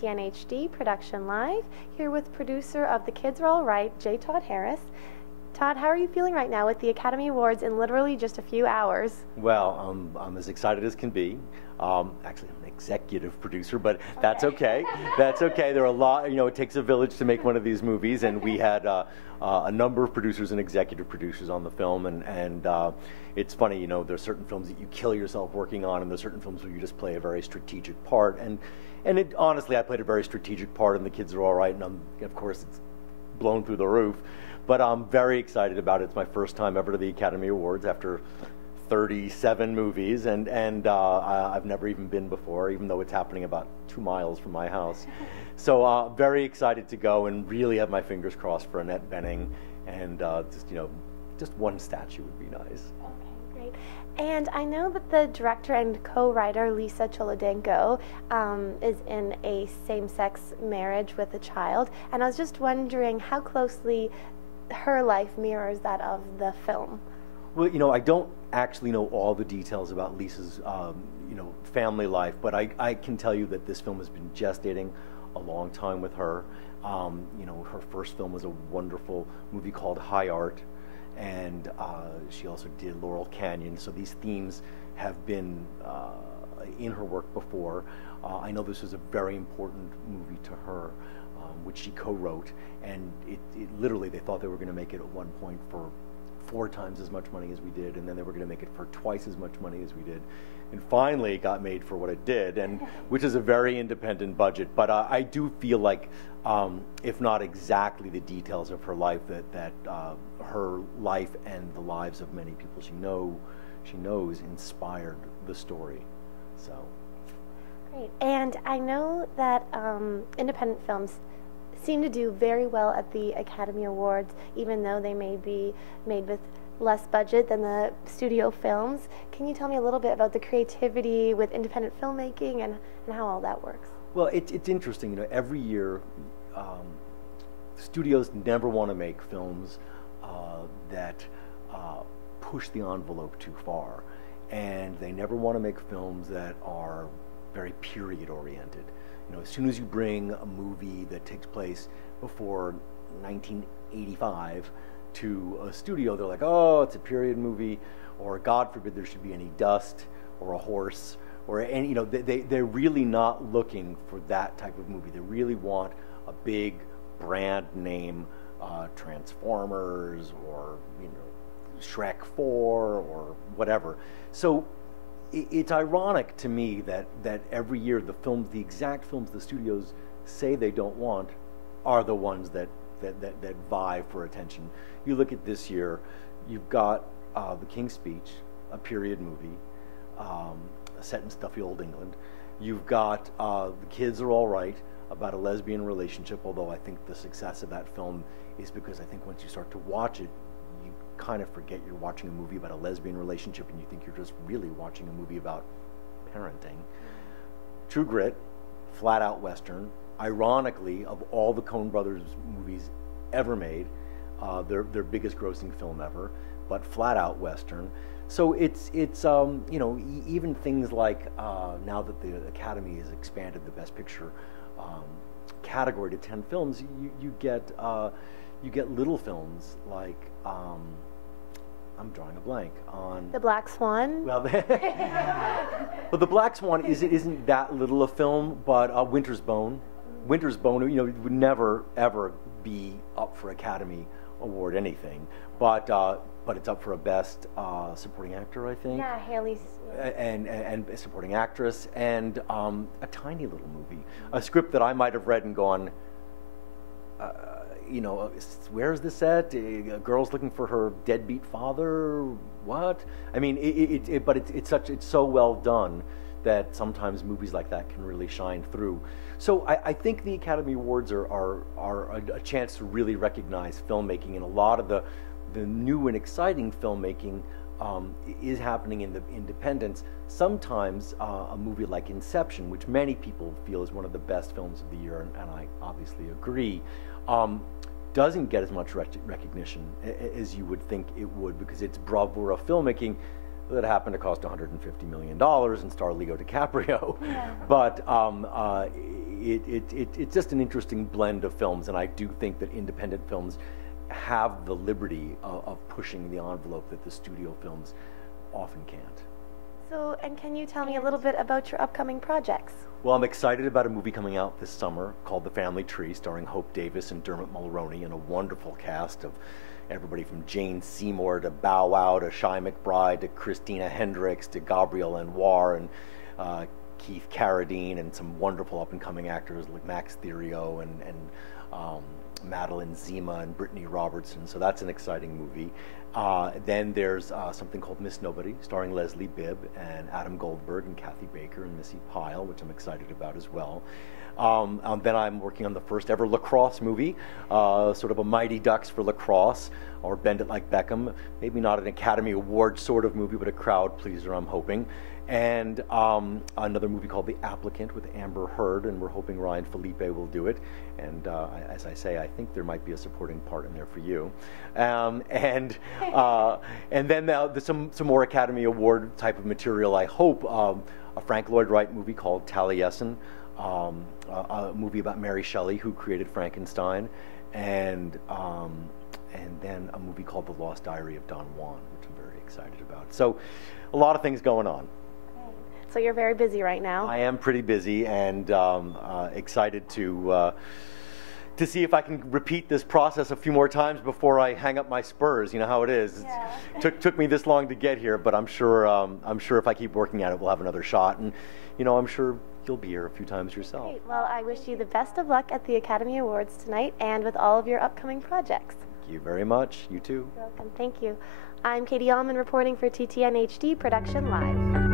TTN-HD Production Live, here with producer of The Kids Are All Right, J. Todd Harris. Todd, how are you feeling right now with the Academy Awards in literally just a few hours? Well, I'm as excited as can be. Actually, I'm an executive producer, but that's okay. That's okay. There are a lot, it takes a village to make one of these movies, and we had a number of producers and executive producers on the film, and it's funny, there's certain films that you kill yourself working on, and there's certain films where you just play a very strategic part, and honestly, I played a very strategic part, and The Kids Are All Right, and of course, it's blown through the roof. But I'm very excited about it. It's my first time ever to the Academy Awards after 37 movies, and I've never even been before, even though it's happening about 2 miles from my house. So very excited to go and really have my fingers crossed for Annette Bening, and just one statue would be nice. Okay, great. And I know that the director and co-writer Lisa Cholodenko is in a same-sex marriage with a child, and I was just wondering how closely her life mirrors that of the film. Well, I don't actually know all the details about Lisa's, family life, but I can tell you that this film has been gestating a long time with her. Her first film was a wonderful movie called High Art, and she also did Laurel Canyon, so these themes have been in her work before. I know this was a very important movie to her, which she co-wrote, and it literally, they thought they were going to make it at one point for 4 times as much money as we did, and then they were going to make it for twice as much money as we did, and finally it got made for what it did, and which is a very independent budget. But I do feel like, if not exactly the details of her life, that her life and the lives of many people she knows inspired the story. So. Great. And I know that independent films seem to do very well at the Academy Awards, even though they may be made with less budget than the studio films. Can you tell me a little bit about the creativity with independent filmmaking and how all that works? Well, it's interesting. Every year, studios never want to make films that push the envelope too far, and they never want to make films that are very period-oriented. As soon as you bring a movie that takes place before 1985 to a studio, they're like, oh, it's a period movie, or God forbid there should be any dust or a horse, or any, they're really not looking for that type of movie. They really want a big brand name, Transformers, or Shrek 4, or whatever. So it's ironic to me that every year the exact films the studios say they don't want are the ones that vie for attention. You look at this year, you've got The King's Speech, a period movie set in stuffy old England. You've got The Kids Are All Right, about a lesbian relationship, although I think the success of that film is because I think once you start to watch it, kind of forget you're watching a movie about a lesbian relationship, and you think you're just really watching a movie about parenting. True Grit, flat-out Western. Ironically, of all the Coen Brothers movies ever made, their biggest grossing film ever, but flat-out Western. So it's even things like, now that the Academy has expanded the Best Picture category to 10 films, you get little films like, I'm drawing a blank on The Black Swan. Well, well, The Black Swan isn't that little a film, but Winter's Bone. Winter's Bone, would never ever be up for Academy Award anything, but it's up for a Best Supporting Actor, I think. Yeah, Haley. And Supporting Actress, and a tiny little movie, a script that I might have read and gone, where is this set? A girl's looking for her deadbeat father. What? I mean, but it's so well done that sometimes movies like that can really shine through. So I think the Academy Awards are a chance to really recognize filmmaking, and a lot of the new and exciting filmmaking is happening in the independents. Sometimes a movie like Inception, which many people feel is one of the best films of the year, and I obviously agree, doesn't get as much recognition as you would think it would, because it's bravura filmmaking that happened to cost $150 million and star Leo DiCaprio. Yeah. But it's just an interesting blend of films, and I do think that independent films have the liberty of pushing the envelope that the studio films often can't. So, and can you tell me a little bit about your upcoming projects? Well, I'm excited about a movie coming out this summer called The Family Tree, starring Hope Davis and Dermot Mulroney, and a wonderful cast of everybody from Jane Seymour to Bow Wow to Shy McBride to Christina Hendricks to Gabrielle Anwar and Keith Carradine, and some wonderful up-and-coming actors like Max Thieriot and Madeline Zima and Brittany Robertson. So that's an exciting movie. Then there's something called Miss Nobody, starring Leslie Bibb and Adam Goldberg and Kathy Baker and Missy Pyle, which I'm excited about as well. Then I'm working on the first ever lacrosse movie, sort of a Mighty Ducks for lacrosse, or Bend It Like Beckham. Maybe not an Academy Award sort of movie, but a crowd pleaser, I'm hoping. And another movie called The Applicant with Amber Heard, and we're hoping Ryan Felipe will do it. And as I say, I think there might be a supporting part in there for you. And then there's some more Academy Award type of material, I hope. A Frank Lloyd Wright movie called Taliesin, a movie about Mary Shelley, who created Frankenstein, and then a movie called The Lost Diary of Don Juan, which I'm very excited about. So a lot of things going on. So you're very busy right now. I am pretty busy, and excited to see if I can repeat this process a few more times before I hang up my spurs. You know how it is. Yeah. Took me this long to get here, but I'm sure if I keep working at it, we'll have another shot. And I'm sure you'll be here a few times yourself. Great. Well, I wish you the best of luck at the Academy Awards tonight and with all of your upcoming projects. Thank you very much. You too. You're welcome. Thank you. I'm Katie Uhlmann reporting for TTN-HD Production Live.